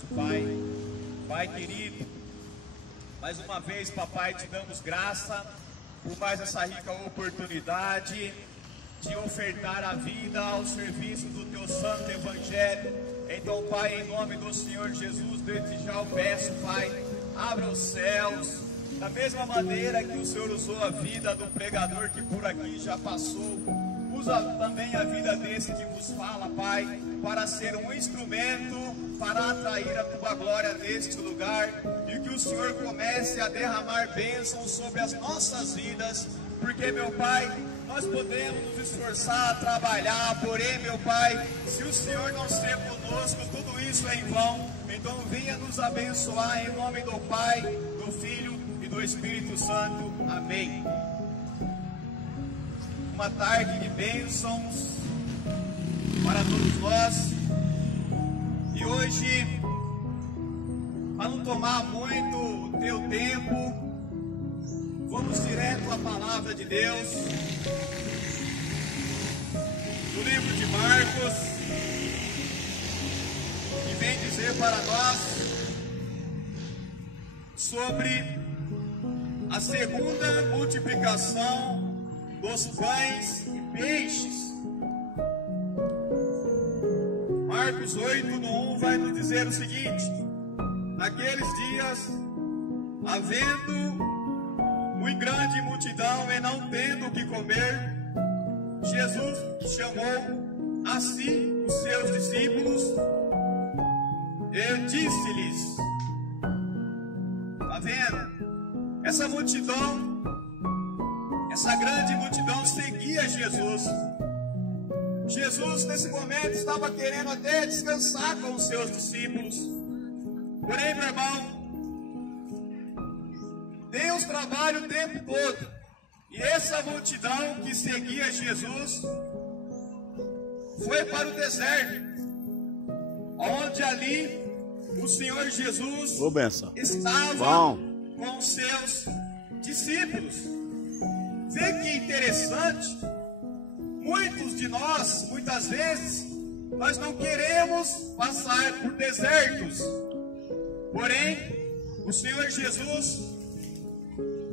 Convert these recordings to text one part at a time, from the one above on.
orarmos, Pai. Pai querido, mais uma vez, papai, te damos graça por mais essa rica oportunidade de ofertar a vida ao serviço do teu santo evangelho. Então, Pai, em nome do Senhor Jesus, desde já eu peço, Pai, abra os céus, da mesma maneira que o Senhor usou a vida do pregador que por aqui já passou, usa também a vida desse que vos fala, Pai, para ser um instrumento para atrair a tua glória neste lugar, e que o Senhor comece a derramar bênçãos sobre as nossas vidas, porque, meu Pai, nós podemos nos esforçar a trabalhar, porém, meu Pai, se o Senhor não ser conosco, tudo isso é em vão. Então venha nos abençoar em nome do Pai, do Filho e do Espírito Santo. Amém. Uma tarde de bênçãos para todos nós. E hoje, para não tomar muito o teu tempo, vamos direto à palavra de Deus, no livro de Marcos, que vem dizer para nós sobre a segunda multiplicação dos pães e peixes. Marcos 8, no 1, vai nos dizer o seguinte: naqueles dias, havendo muito grande multidão e não tendo o que comer, Jesus chamou a si os seus discípulos e disse-lhes: está vendo? Essa multidão, essa grande multidão seguia Jesus. Jesus nesse momento estava querendo até descansar com os seus discípulos. Porém, meu irmão, Deus trabalha o tempo todo. E essa multidão que seguia Jesus foi para o deserto, onde ali o Senhor Jesus estava com os seus discípulos. Vê que interessante. Muitos de nós, muitas vezes, nós não queremos passar por desertos. Porém, o Senhor Jesus,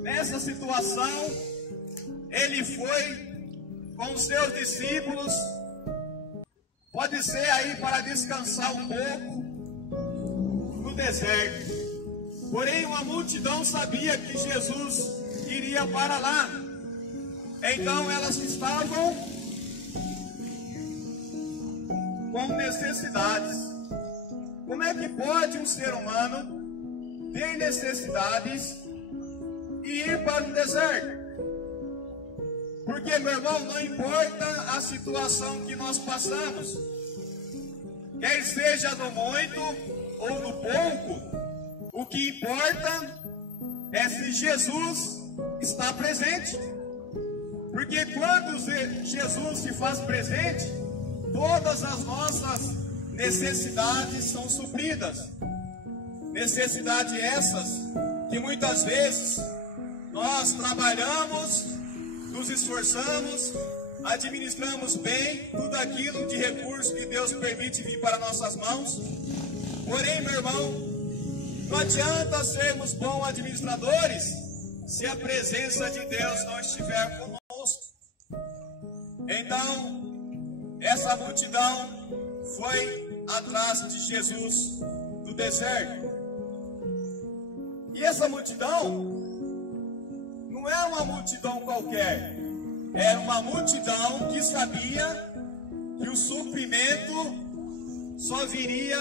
nessa situação, Ele foi com os seus discípulos, pode ser aí para descansar um pouco no deserto. Porém, uma multidão sabia que Jesus iria para lá. Então, elas estavam com necessidades. Como é que pode um ser humano ter necessidades e ir para um deserto? Porque, meu irmão, não importa a situação que nós passamos, quer seja no muito ou no pouco, o que importa é se Jesus está presente. Porque quando Jesus se faz presente, todas as nossas necessidades são supridas. Necessidades essas que muitas vezes nós trabalhamos, nos esforçamos, administramos bem tudo aquilo de recurso que Deus permite vir para nossas mãos. Porém, meu irmão, não adianta sermos bons administradores se a presença de Deus não estiver conosco. Então, essa multidão foi atrás de Jesus do deserto. E essa multidão não é uma multidão qualquer. Era uma multidão que sabia que o suprimento só viria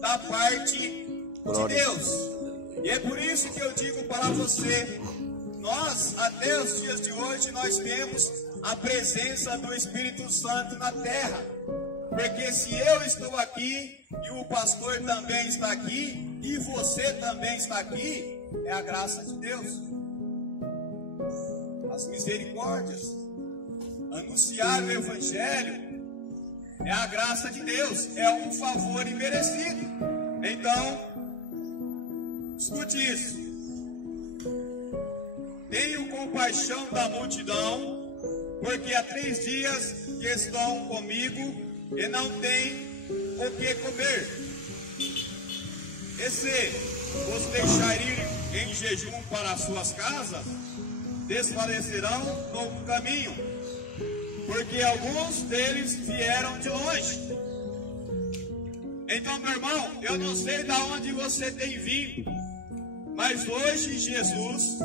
da parte de Deus. E é por isso que eu digo para você, nós, até os dias de hoje, nós temos a presença do Espírito Santo na terra. Porque se eu estou aqui, e o pastor também está aqui, e você também está aqui, é a graça de Deus. As misericórdias, anunciar o Evangelho, é a graça de Deus, é um favor imerecido. Então, escute isso. Tenho compaixão da multidão, porque há 3 dias que estão comigo e não têm o que comer. E se vos deixar ir em jejum para as suas casas, desfalecerão no caminho, porque alguns deles vieram de longe. Então, meu irmão, eu não sei de onde você tem vindo, mas hoje Jesus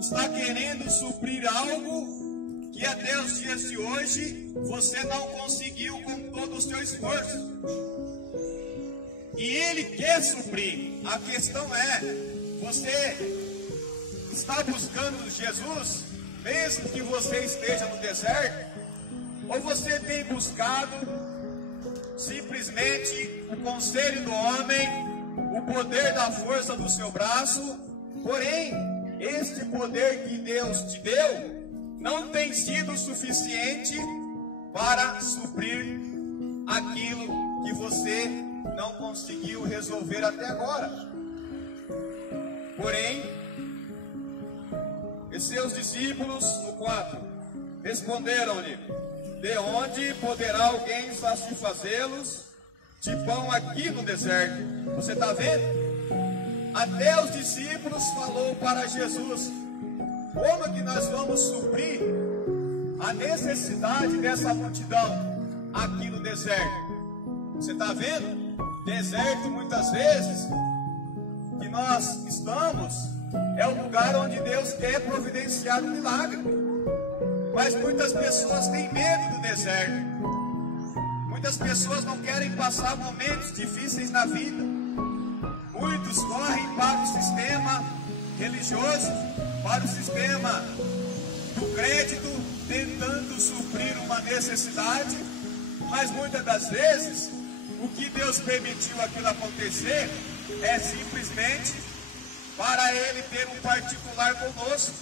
está querendo suprir algo que até os dias de hoje você não conseguiu com todo o seu esforço. E Ele quer suprir. A questão é, você está buscando Jesus, mesmo que você esteja no deserto, ou você tem buscado simplesmente o conselho do homem, o poder da força do seu braço? Porém, este poder que Deus te deu não tem sido suficiente para suprir aquilo que você não conseguiu resolver até agora. Porém, e seus discípulos, no 4, responderam-lhe: de onde poderá alguém satisfazê-los de pão aqui no deserto? Você está vendo? Até os discípulos falou para Jesus: como que nós vamos suprir a necessidade dessa multidão aqui no deserto? Você está vendo? Deserto, muitas vezes, que nós estamos, é o lugar onde Deus quer providenciar um milagre. Mas muitas pessoas têm medo do deserto. Muitas pessoas não querem passar momentos difíceis na vida. Muitos correm para o sistema religioso, para o sistema do crédito, tentando suprir uma necessidade. Mas muitas das vezes, o que Deus permitiu aquilo acontecer é simplesmente para Ele ter um particular conosco.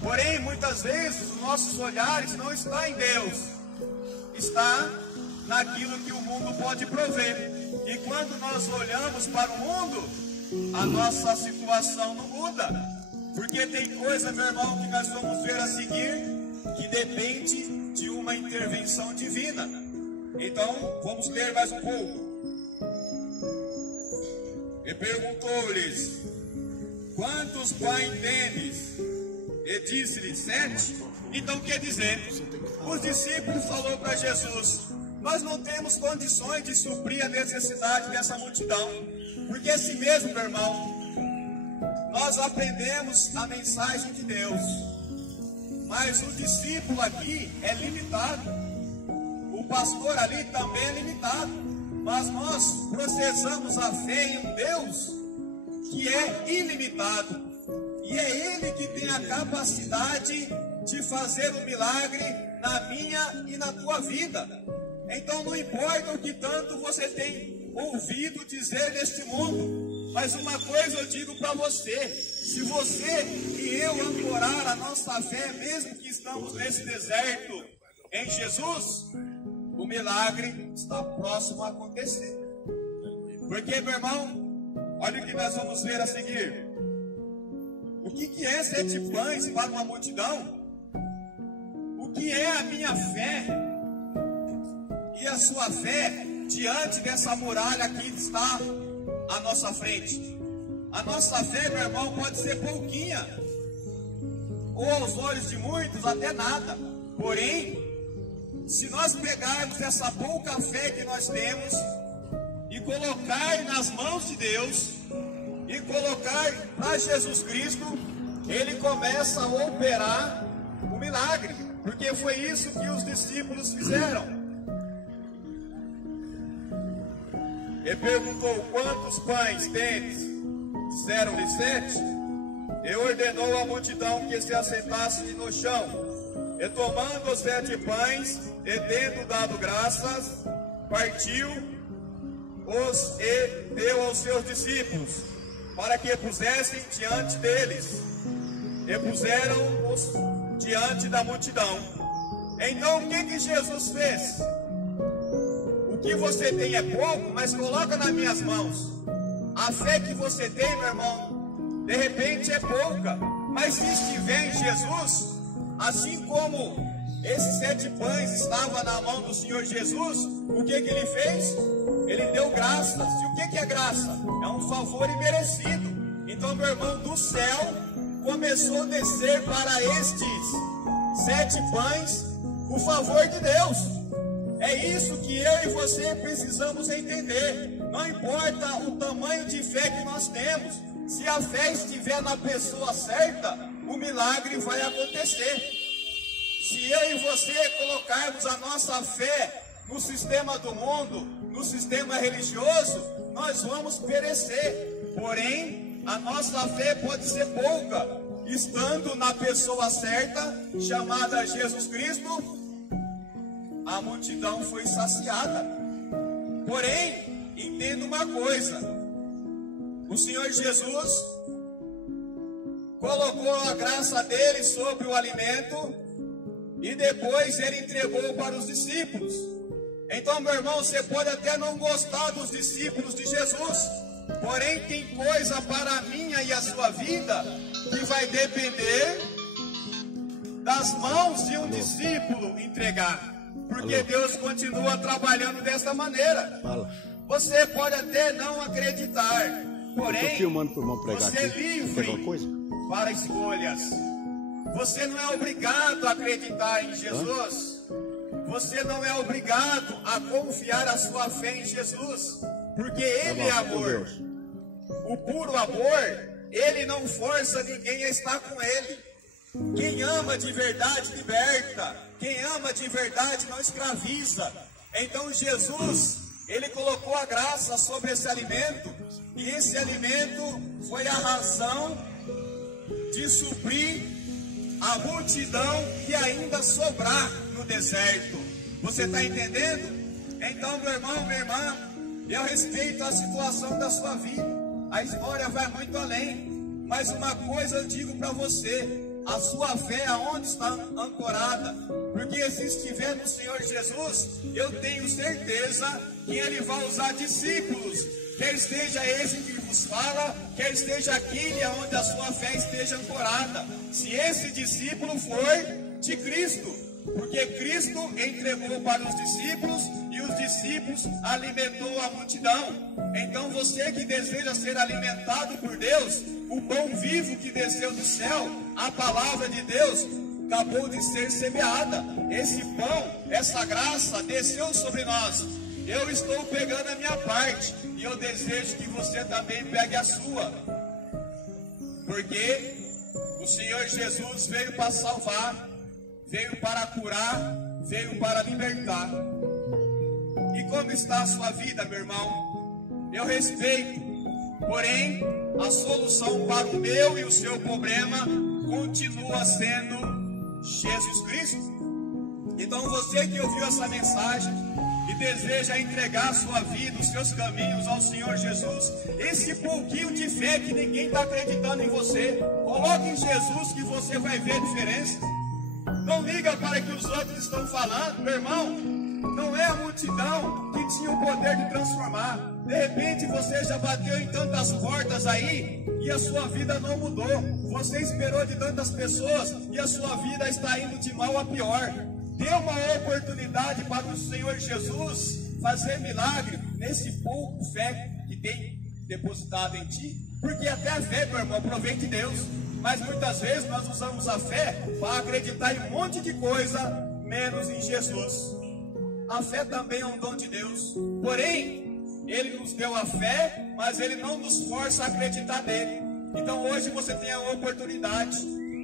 Porém, muitas vezes, os nossos olhares não estão em Deus, está naquilo que o mundo pode prover. E quando nós olhamos para o mundo, a nossa situação não muda. Porque tem coisa, meu irmão, que nós vamos ver a seguir, que depende de uma intervenção divina. Então, vamos ler mais um pouco. E perguntou-lhes: quantos pães tendes? E disse-lhe: 7. Então, quer dizer, os discípulos falaram para Jesus: nós não temos condições de suprir a necessidade dessa multidão. Porque assim mesmo, meu irmão, nós aprendemos a mensagem de Deus, mas o discípulo aqui é limitado. O pastor ali também é limitado, mas nós processamos a fé em um Deus que é ilimitado, e é Ele que tem a capacidade de fazer um milagre na minha e na tua vida. Então não importa o que tanto você tem ouvido dizer neste mundo, mas uma coisa eu digo para você: se você e eu ancorar a nossa fé, mesmo que estamos nesse deserto, em Jesus, o milagre está próximo a acontecer. Porque, meu irmão, olha o que nós vamos ver a seguir. O que é 7 pães para uma multidão? O que é a minha fé e a sua fé diante dessa muralha que está à nossa frente? A nossa fé, meu irmão, pode ser pouquinha, ou aos olhos de muitos até nada. Porém, se nós pegarmos essa pouca fé que nós temos e colocar nas mãos de Deus, e colocar para Jesus Cristo, Ele começa a operar o milagre. Porque foi isso que os discípulos fizeram. Ele perguntou: quantos pães tendes? Disseram-lhe: 7. E ordenou à multidão que se assentasse no chão. E tomando os 7 pães, e tendo dado graças, partiu-os e deu aos seus discípulos, para que pusessem diante deles. E puseram-os diante da multidão. Então o que Jesus fez? O que você tem é pouco, mas coloca nas minhas mãos. A fé que você tem, meu irmão, de repente é pouca, mas se estiver em Jesus, assim como esses 7 pães estavam na mão do Senhor Jesus, o que ele fez? Ele deu graças. E o que é graça? É um favor imerecido. Então, meu irmão, do céu começou a descer para estes 7 pães o favor de Deus. É isso que eu e você precisamos entender. Não importa o tamanho de fé que nós temos, se a fé estiver na pessoa certa, o milagre vai acontecer. Se eu e você colocarmos a nossa fé no sistema do mundo, no sistema religioso, nós vamos perecer. Porém, a nossa fé pode ser pouca, estando na pessoa certa, chamada Jesus Cristo, a multidão foi saciada. Porém, entenda uma coisa: o Senhor Jesus colocou a graça dele sobre o alimento e depois ele entregou para os discípulos. Então, meu irmão, você pode até não gostar dos discípulos de Jesus, porém tem coisa para a minha e a sua vida que vai depender das mãos de um discípulo entregar. Porque Deus continua trabalhando desta maneira. Você pode até não acreditar, porém você é livre para escolhas. Você não é obrigado a acreditar em Jesus. Você não é obrigado a confiar a sua fé em Jesus, porque Ele é amor. O puro amor, Ele não força ninguém a estar com Ele. Quem ama de verdade liberta. Quem ama de verdade não escraviza. Então Jesus, Ele colocou a graça sobre esse alimento, e esse alimento foi a razão de suprir a multidão que ainda sobrar no deserto. Você está entendendo? Então, meu irmão, minha irmã, eu respeito a situação da sua vida. A história vai muito além. Mas uma coisa eu digo para você: a sua fé aonde está ancorada? Porque se estiver no Senhor Jesus, eu tenho certeza que Ele vai usar discípulos, quer esteja esse que vos fala, quer esteja aquele onde a sua fé esteja ancorada. Se esse discípulo for de Cristo, porque Cristo entregou para os discípulos e os discípulos alimentou a multidão. Então você que deseja ser alimentado por Deus, o pão vivo que desceu do céu, a palavra de Deus, acabou de ser semeada. Esse pão, essa graça desceu sobre nós. Eu estou pegando a minha parte e eu desejo que você também pegue a sua. Porque o Senhor Jesus veio para salvar, veio para curar, veio para libertar. E como está a sua vida, meu irmão? Eu respeito, porém a solução para o meu e o seu problema continua sendo Jesus Cristo. Então você que ouviu essa mensagem e deseja entregar a sua vida, os seus caminhos ao Senhor Jesus, esse pouquinho de fé que ninguém está acreditando em você, coloque em Jesus que você vai ver a diferença. Não liga para o que os outros estão falando, meu irmão. Não é a multidão que tinha o poder de transformar. De repente você já bateu em tantas portas aí e a sua vida não mudou. Você esperou de tantas pessoas e a sua vida está indo de mal a pior. Dê uma oportunidade para o Senhor Jesus fazer milagre nesse pouco fé que tem depositado em ti. Porque até a fé, meu irmão, provém de Deus. Mas muitas vezes nós usamos a fé para acreditar em um monte de coisa, menos em Jesus. A fé também é um dom de Deus. Porém, Ele nos deu a fé, mas Ele não nos força a acreditar nele. Então hoje você tem a oportunidade.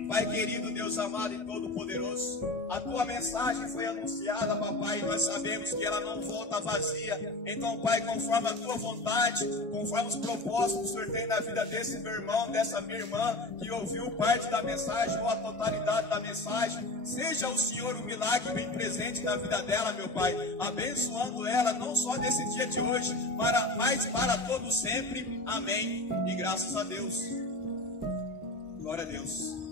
Pai querido, Deus amado e todo-poderoso, a tua mensagem foi anunciada, papai, e nós sabemos que ela não volta vazia. Então, Pai, conforme a tua vontade, conforme os propósitos que o Senhor tem na vida desse meu irmão, dessa minha irmã, que ouviu parte da mensagem ou a totalidade da mensagem, seja o Senhor o milagre bem presente na vida dela, meu Pai, abençoando ela, não só nesse dia de hoje, mas para todo sempre. Amém. E graças a Deus. Glória a Deus.